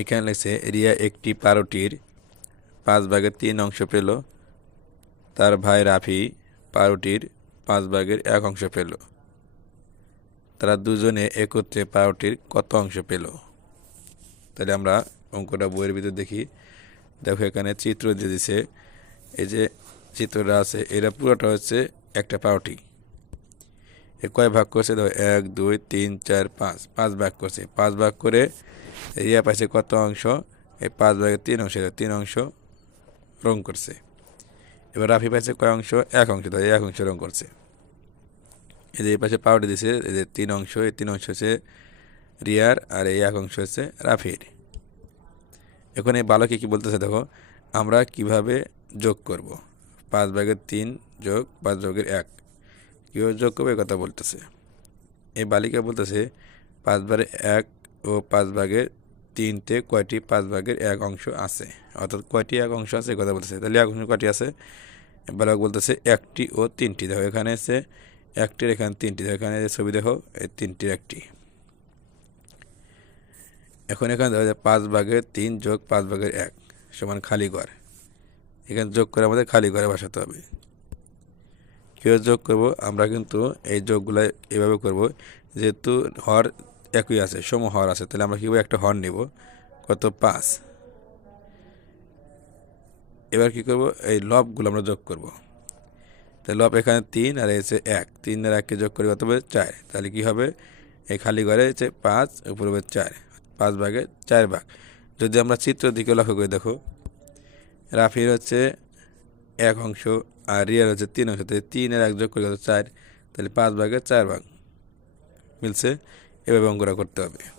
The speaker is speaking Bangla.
এখানে লেগেছে রিয়া একটি পারোটির পাঁচ ভাগের তিন অংশ পেল। তার ভাই রাফি পারোটির পাঁচ ভাগের এক অংশ পেল। তারা দুজনে একত্রে পারোটির কত অংশ পেল? তাহলে আমরা অঙ্কটা বইয়ের ভিতর দেখি। দেখো, এখানে চিত্র দিয়ে দিছে। এই যে চিত্রটা আছে এরা পুরোটা হচ্ছে একটা পাউটি এ কয় ভাগ করছে? দেখো, এক, দুই, তিন, চার, পাঁচ। পাঁচ ভাগ করছে। পাঁচ ভাগ করে রিয়া পাইছে কত অংশ? এই পাঁচ ভাগের তিন অংশ তিন অংশ রং করছে। এবার রাফি পাইছে কয় অংশ? এক অংশ। তাই এক অংশ রং করছে। এই যে এই পাশে পাউডি দিছে, এই যে তিন অংশ, এই তিন অংশ হচ্ছে রিয়ার আর এই এক অংশ হচ্ছে রাফির। এখন এই বালকে কি বলতেছে দেখো, আমরা কীভাবে যোগ করব? পাঁচ ভাগের তিন যোগ পাঁচ ভাগের এক। যোগ করবে কথা বলতেছে। এই বালিকা বলতেছে, পাঁচ ভাগের এক ও পাঁচ ভাগের তিনটে কয়টি পাঁচ ভাগের এক অংশ আছে? অর্থাৎ কয়টি এক অংশ আছে কথা বলতেছে। তাহলে এক অংশ কয়টি আছে? বালক বলতেছে, একটি ও তিনটি। দেখো, এখানে এসে একটির, এখানে তিনটি। দেখো, এখানে ছবি দেখো, এই তিনটির একটি। এখন এখানে দেখা যায় পাঁচ ভাগের তিন যোগ পাঁচ ভাগের এক সমান খালি ঘর। এখানে যোগ করে আমাদের খালি ঘরে বসাতে হবে। কীভাবে যোগ করব, আমরা কিন্তু এই যোগগুলো এভাবে করব। যেহেতু হর একই আছে, সম হর আছে, তাহলে আমরা কীভাবে একটা হর নিব? কত? পাঁচ। এবার কি করব? এই লবগুলো আমরা যোগ করব। তাহলে লব এখানে তিন আর এসে এক। তিন আর এককে যোগ করি কত হবে? চার। তাহলে কি হবে? এই খালি ঘরে হচ্ছে পাঁচ, উপর হবে চার। পাঁচ ভাগে চার ভাগ। যদি আমরা চিত্র দিকে লক্ষ্য করে, দেখো, রাফির হচ্ছে এক অংশ আর রিয়ার হচ্ছে তিন অংশ তাহলে তিন আর এক যোগ করে হচ্ছে চার, তাহলে পাঁচ ভাগের চার ভাগ। মিলছে। এভাবে অঙ্কটা করতে হবে।